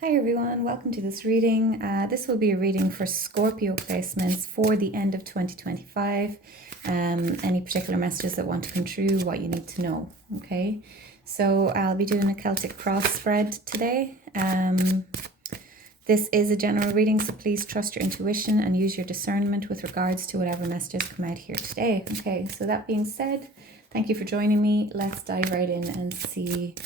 Hi everyone, welcome to this reading. This will be a reading for Scorpio placements for the end of 2025. Any particular messages that want to come true, what you need to know. Okay, so I'll be doing a Celtic cross spread today. This is a general reading, so please trust your intuition and use your discernment with regards to whatever messages come out here today. Okay, so that being said, thank you for joining me. Let's dive right in and see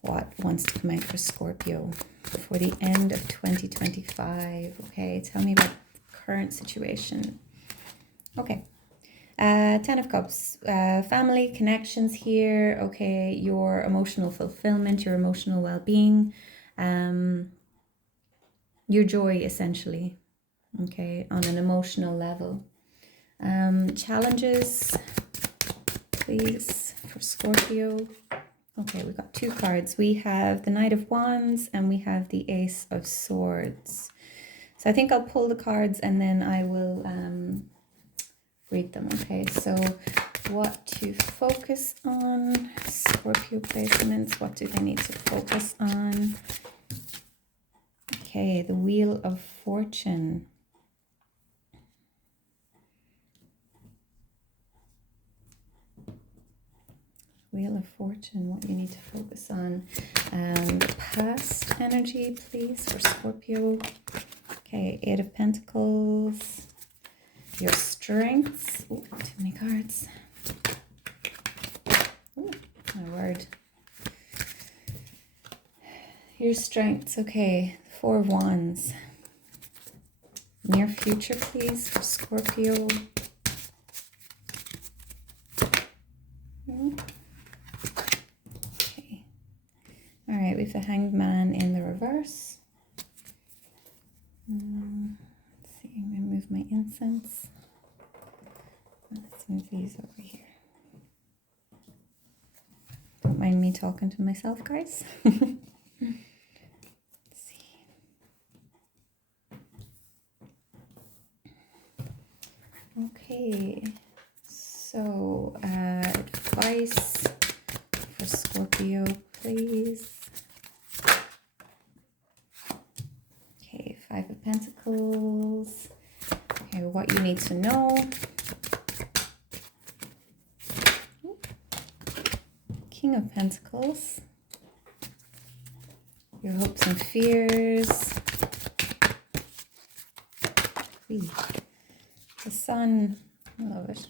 what wants to come out for Scorpio for the end of 2025. Okay, tell me about the current situation. Okay, 10 of Cups, family connections here. Okay, your emotional fulfillment, your emotional well-being, your joy essentially. Okay, on an emotional level. Challenges, please, for Scorpio. Okay, we got two cards. We have the Knight of Wands and we have the Ace of Swords. So I think I'll pull the cards and then I will read them. Okay, so what to focus on? Scorpio placements, what do they need to focus on? Okay, the Wheel of Fortune. Wheel of Fortune, what you need to focus on. The past energy, please, for Scorpio. Okay, Eight of Pentacles. Your strengths. Oh, too many cards. Oh, my word. Your strengths, okay. The Four of Wands. Near future, please, for Scorpio. All right, we have the Hanged Man in the reverse. Let's see, I'm going to move my incense. Let's move these over here. Don't mind me talking to myself, guys. Let's see. Okay, so advice for Scorpio, please. Okay, Five of Pentacles. Okay, what you need to know. King of Pentacles. Your hopes and fears. The Sun. I love it.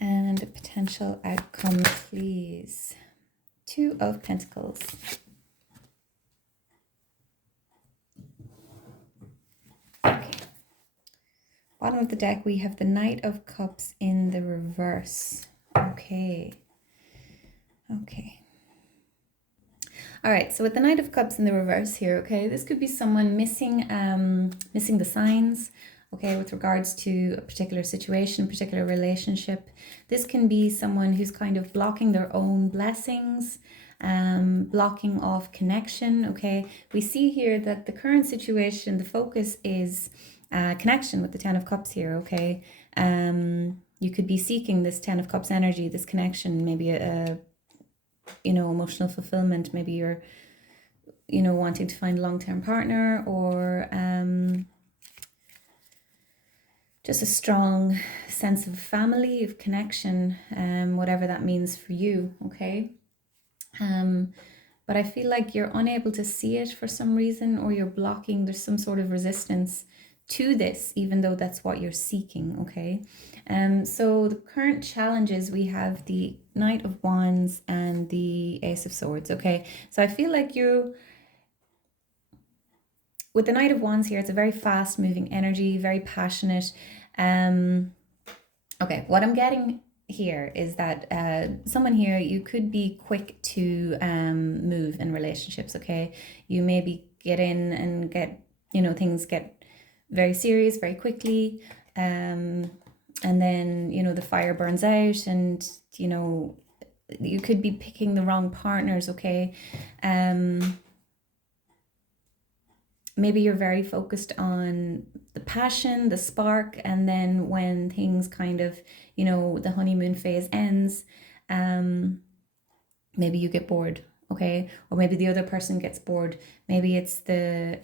And a potential outcome, please. Two of Pentacles. Okay. Bottom of the deck, we have the Knight of Cups in the reverse. Okay. Okay. All right, so with the Knight of Cups in the reverse here, okay, this could be someone missing the signs, okay, with regards to a particular situation, particular relationship. This can be someone who's kind of blocking their own blessings, blocking off connection, okay. We see here that the current situation, the focus is connection with the Ten of Cups here, okay. You could be seeking this Ten of Cups energy, this connection, maybe a emotional fulfillment. Maybe you're, wanting to find a long-term partner, or just a strong sense of family, of connection, whatever that means for you, okay? But I feel like you're unable to see it for some reason, or you're blocking, there's some sort of resistance to this, even though that's what you're seeking, okay? So the current challenges, we have the Knight of Wands and the Ace of Swords, okay? So I feel like with the Knight of Wands here, it's a very fast moving energy, very passionate. Okay, what I'm getting here is that someone here, you could be quick to move in relationships, okay? You maybe get in and get, things get very serious very quickly, and then the fire burns out, and you could be picking the wrong partners, okay? Maybe you're very focused on the passion, the spark, and then when things kind of, the honeymoon phase ends, maybe you get bored, okay? Or maybe the other person gets bored. Maybe it's the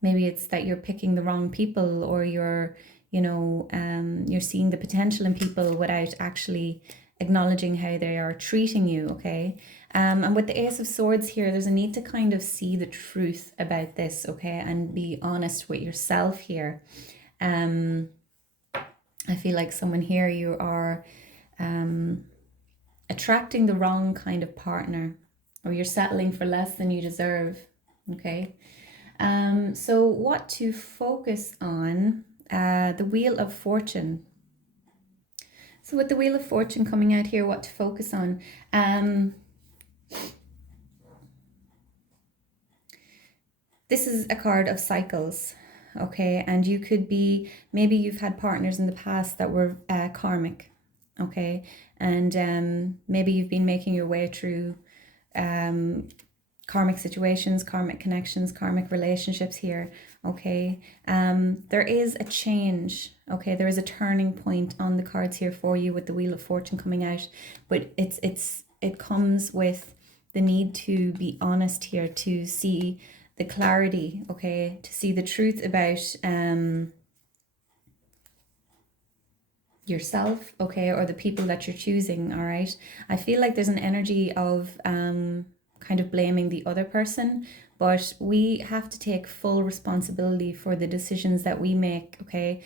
maybe it's that you're picking the wrong people, or you're, you're seeing the potential in people without actually acknowledging how they are treating you, okay? And with the Ace of Swords here, there's a need to kind of see the truth about this, okay? And be honest with yourself here. I feel like someone here, you are attracting the wrong kind of partner, or you're settling for less than you deserve, okay? So what to focus on, the Wheel of Fortune. So with the Wheel of Fortune coming out here, what to focus on? This is a card of cycles, okay? And you could be, maybe you've had partners in the past that were karmic, okay? And maybe you've been making your way through karmic situations, karmic connections, karmic relationships here, okay? There is a change, okay? There is a turning point on the cards here for you with the Wheel of Fortune coming out, but it comes with the need to be honest here, to see the clarity, okay? To see the truth about yourself, okay? Or the people that you're choosing, all right? I feel like there's an energy of kind of blaming the other person, but we have to take full responsibility for the decisions that we make, okay?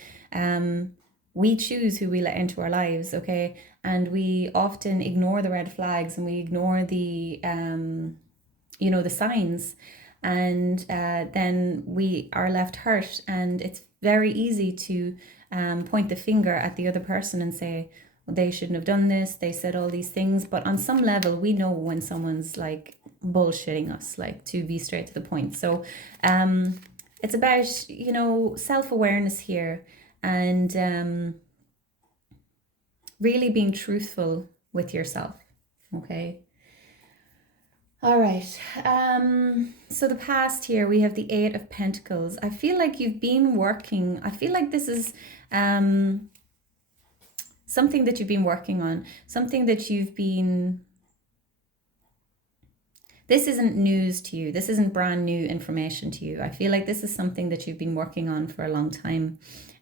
We choose who we let into our lives, okay? And we often ignore the red flags, and we ignore the the signs, and then we are left hurt, and it's very easy to point the finger at the other person and say, well, they shouldn't have done this, they said all these things. But on some level, we know when someone's like bullshitting us, like, to be straight to the point. So it's about, self-awareness here, and really being truthful with yourself, okay? All right. So the past here, we have the Eight of Pentacles. I feel like you've been working. I feel like this is something that you've been working on, something that you've been. This isn't news to you. This isn't brand new information to you. I feel like this is something that you've been working on for a long time,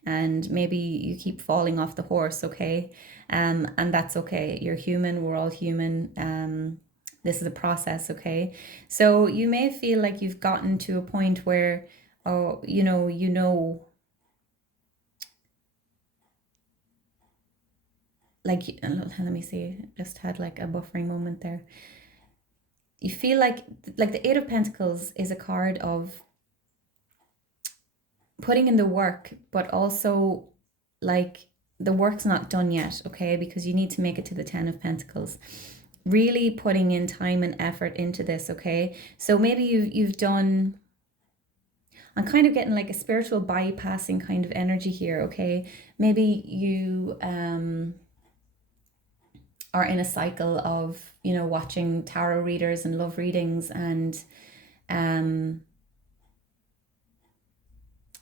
and maybe you keep falling off the horse, okay? And that's okay. You're human. We're all human. This is a process, okay? So you may feel like you've gotten to a point where, oh, like, let me see, just had like a buffering moment there. You feel like the Eight of Pentacles is a card of putting in the work, but also like the work's not done yet, okay? Because you need to make it to the Ten of Pentacles. Really putting in time and effort into this, okay? So maybe you've done, I'm kind of getting like a spiritual bypassing kind of energy here, okay? Maybe you are in a cycle of, watching tarot readers and love readings, and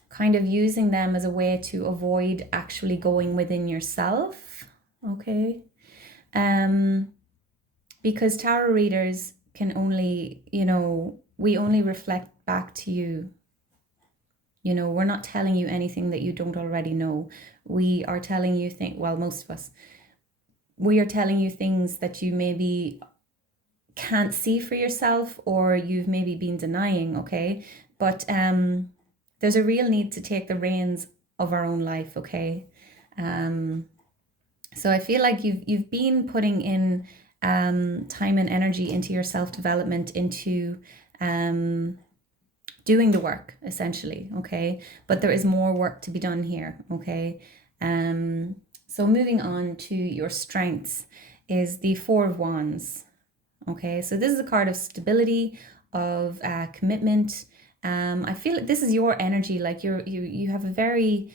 kind of using them as a way to avoid actually going within yourself, okay? Because tarot readers can only, we only reflect back to you. We're not telling you anything that you don't already know. We are telling you most of us, we are telling you things that you maybe can't see for yourself, or you've maybe been denying, okay? But there's a real need to take the reins of our own life, okay? So I feel like you've been putting in time and energy into your self-development, into doing the work, essentially, okay? But there is more work to be done here, okay? So moving on to your strengths is the Four of Wands, okay? So this is a card of stability, of commitment. I feel like this is your energy, like you have a very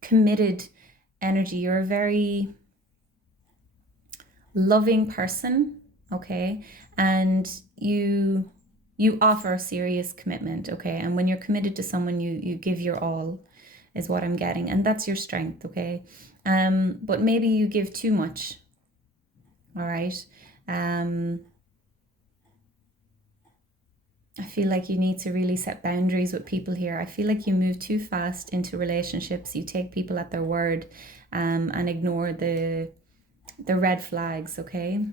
committed energy. You're a very loving person, okay? And you offer serious commitment, okay? And when you're committed to someone, you give your all. is what I'm getting. And that's your strength, okay? But maybe you give too much, all right? I feel like you need to really set boundaries with people here. I feel like you move too fast into relationships. You take people at their word, and ignore the red flags, okay?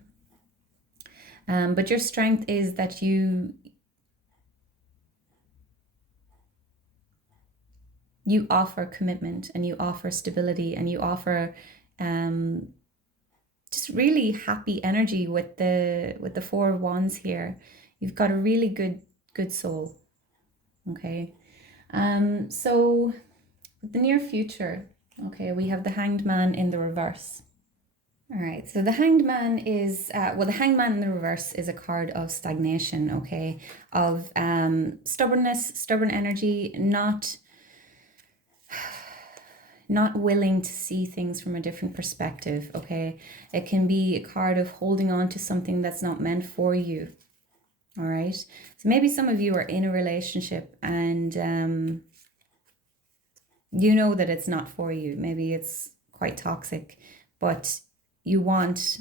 But your strength is that you offer commitment, and you offer stability, and you offer just really happy energy with the Four of Wands here. You've got a really good soul, okay? So the near future, okay, we have the Hanged Man in the reverse. All right, so the Hanged Man is, the Hanged Man in the reverse is a card of stagnation, okay, of stubbornness, stubborn energy, not willing to see things from a different perspective, okay? It can be a card of holding on to something that's not meant for you, all right? So maybe some of you are in a relationship and you know that it's not for you. Maybe it's quite toxic, but you want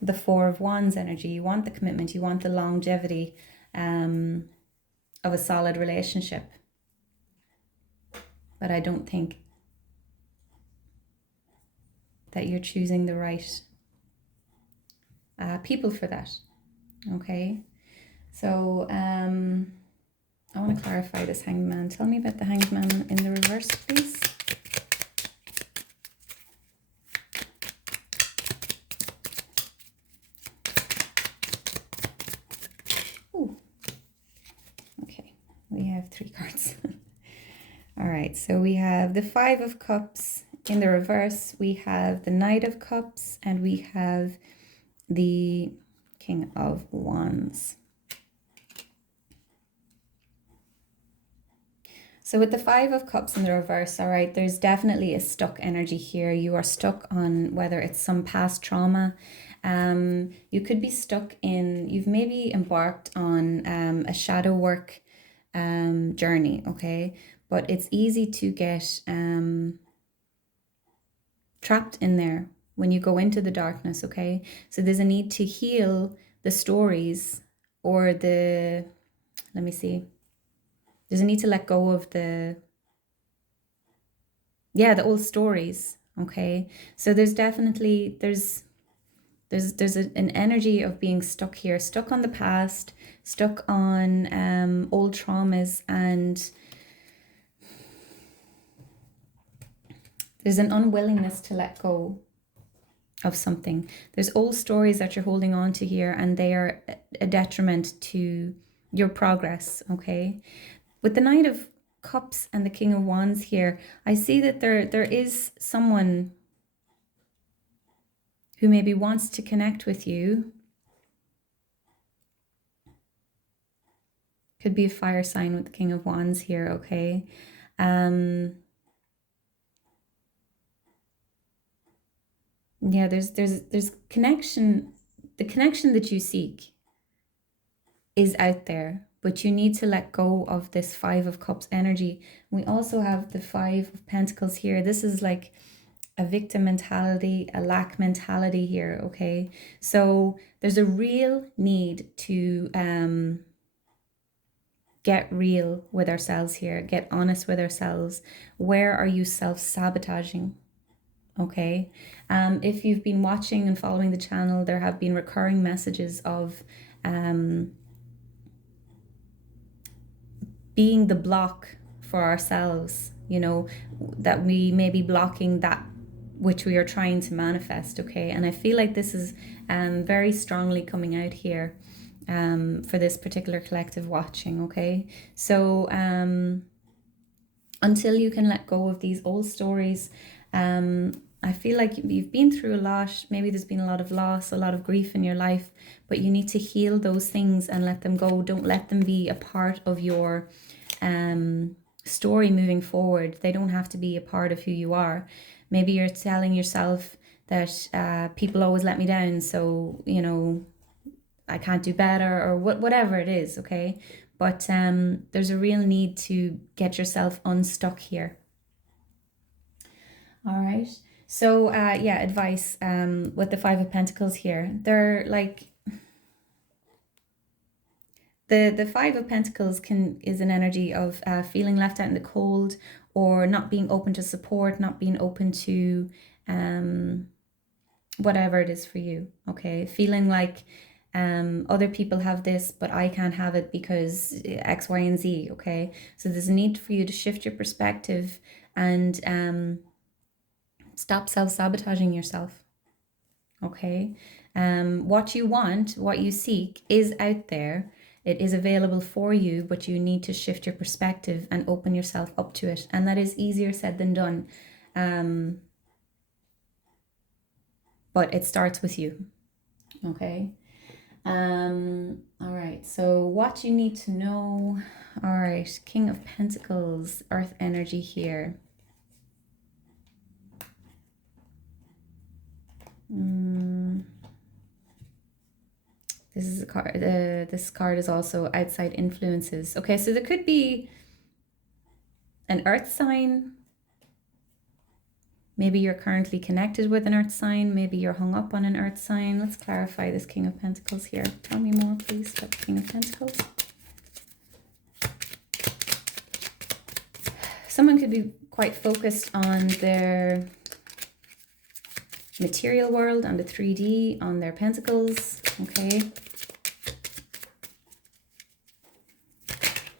the Four of Wands energy. You want the commitment. You want the longevity of a solid relationship. But I don't think that you're choosing the right people for that. Okay. So I want to clarify this Hanged Man. Tell me about the Hanged Man in the reverse, please. Ooh. Okay, we have 3 cards. All right, so we have the Five of Cups in the reverse, we have the Knight of Cups, and we have the King of Wands. So with the Five of Cups in the reverse, all right, there's definitely a stuck energy here. You are stuck on whether it's some past trauma. You could be stuck in, you've maybe embarked on a shadow work journey, okay? But it's easy to get trapped in there when you go into the darkness, okay? So there's a need to heal the stories or the, let me see. There's a need to let go of the old stories, okay? So there's definitely, there's an energy of being stuck here, stuck on the past, stuck on old traumas, and there's an unwillingness to let go of something. There's old stories that you're holding on to here, and they are a detriment to your progress, okay? With the Knight of Cups and the King of Wands here, I see that there is someone who maybe wants to connect with you. Could be a fire sign with the King of Wands here, okay? Yeah, there's connection. The connection that you seek is out there, but you need to let go of this Five of Cups energy. We also have the Five of Pentacles here. This is like a victim mentality, a lack mentality here, okay? So there's a real need to get real with ourselves here, get honest with ourselves. Where are you self-sabotaging? Okay, if you've been watching and following the channel, there have been recurring messages of being the block for ourselves, you know, that we may be blocking that which we are trying to manifest, okay? And I feel like this is very strongly coming out here for this particular collective watching, okay? So until you can let go of these old stories, I feel like you've been through a lot. Maybe there's been a lot of loss, a lot of grief in your life, but you need to heal those things and let them go. Don't let them be a part of your story moving forward. They don't have to be a part of who you are. Maybe you're telling yourself that people always let me down, so, you know, I can't do better, or whatever it is, okay? But there's a real need to get yourself unstuck here. All right. So, yeah, advice with the Five of Pentacles here. They're like the Five of Pentacles is an energy of feeling left out in the cold, or not being open to support, not being open to whatever it is for you. Okay, feeling like other people have this, but I can't have it because X, Y, and Z. Okay, so there's a need for you to shift your perspective and stop self-sabotaging yourself. Okay, what you want, what you seek is out there. It is available for you, but you need to shift your perspective and open yourself up to it, and that is easier said than done. But it starts with you. Okay. All right, so what you need to know. All right, King of Pentacles, Earth energy here. This is a card. This card is also outside influences. Okay, so there could be an earth sign. Maybe you're currently connected with an earth sign. Maybe you're hung up on an earth sign. Let's clarify this King of Pentacles here. Tell me more, please, about the King of Pentacles. Someone could be quite focused on their material world, on the 3D, on their pentacles. Okay.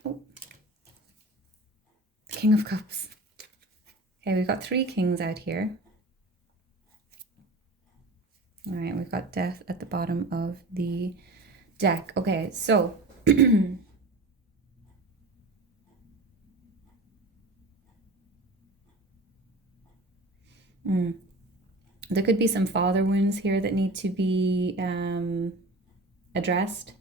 Oh. King of Cups. Okay, we've got 3 kings out here. All right, we've got Death at the bottom of the deck. Okay, so there could be some father wounds here that need to be addressed.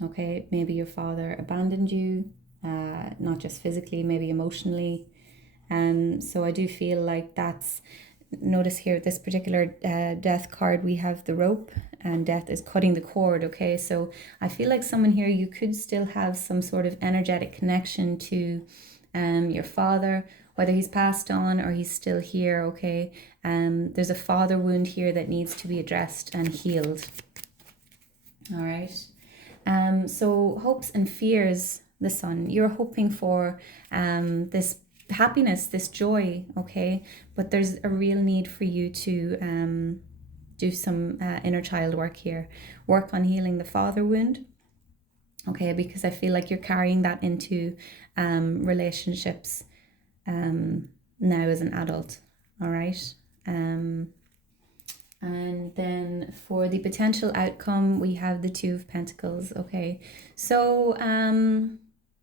Okay, maybe your father abandoned you, not just physically, maybe emotionally. So I do feel like that's, notice here, this particular death card, we have the rope, and death is cutting the cord. Okay, so I feel like someone here, you could still have some sort of energetic connection to your father, whether he's passed on or he's still here. Okay, there's a father wound here that needs to be addressed and healed. All right. So hopes and fears, the Sun, you're hoping for this happiness, this joy, okay? But there's a real need for you to do some inner child work here. Work on healing the father wound, okay? Because I feel like you're carrying that into relationships now as an adult, all right? And then for the potential outcome, we have the Two of Pentacles, okay? So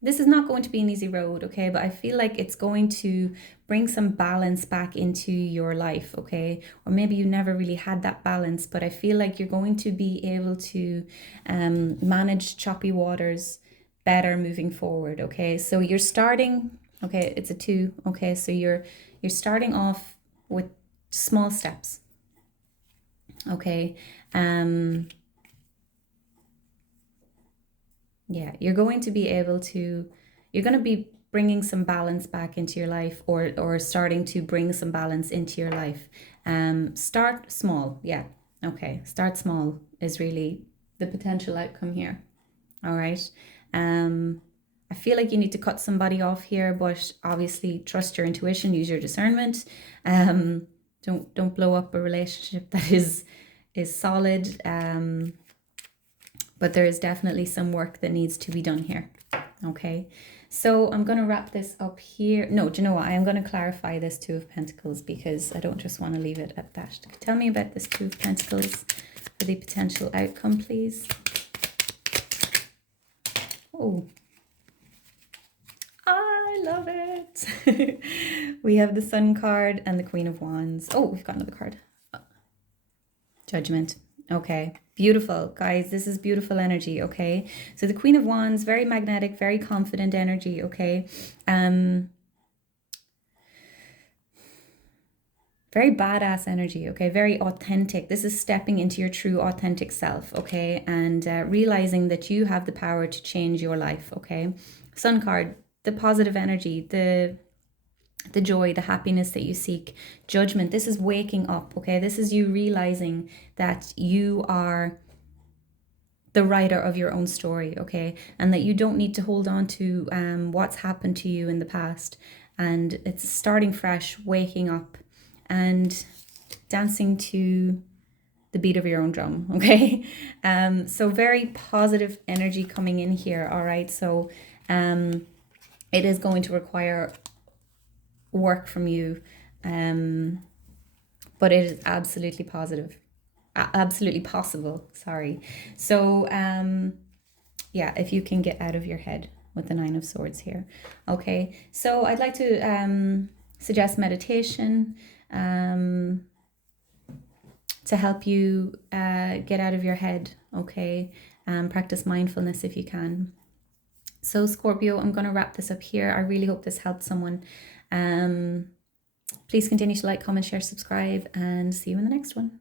this is not going to be an easy road, okay? But I feel like it's going to bring some balance back into your life, okay? Or maybe you never really had that balance, but I feel like you're going to be able to manage choppy waters better moving forward, okay? So you're starting, okay, it's a 2, okay? So you're starting off with small steps. Okay, yeah, you're going to be able to, you're going to be bringing some balance back into your life, or starting to bring some balance into your life. Start small, yeah, okay, start small is really the potential outcome here. All right, I feel like you need to cut somebody off here, but obviously trust your intuition, use your discernment. Don't blow up a relationship that is solid, but there is definitely some work that needs to be done here. Okay, so I'm going to wrap this up here. No, do you know what? I am going to clarify this Two of Pentacles, because I don't just want to leave it at that. Tell me about this Two of Pentacles for the potential outcome, please. Oh, I love it. We have the Sun card and the Queen of Wands. Oh, we've got another card. Judgment. Okay, beautiful, guys. This is beautiful energy. Okay, so the Queen of Wands, very magnetic, very confident energy. Okay, very badass energy. Okay, very authentic. This is stepping into your true authentic self. Okay, and realizing that you have the power to change your life. Okay, Sun card, the positive energy, the the joy, the happiness that you seek. Judgment, this is waking up, okay? This is you realizing that you are the writer of your own story, okay? And that you don't need to hold on to what's happened to you in the past. And it's starting fresh, waking up and dancing to the beat of your own drum, okay? So very positive energy coming in here, all right? So it is going to require work from you, but it is absolutely positive, absolutely possible, sorry. So yeah, if you can get out of your head with the Nine of Swords here, okay? So I'd like to suggest meditation to help you get out of your head, okay? Practice mindfulness if you can. So Scorpio, I'm going to wrap this up here. I really hope this helped someone. Please continue to like, comment, share, subscribe, and see you in the next one.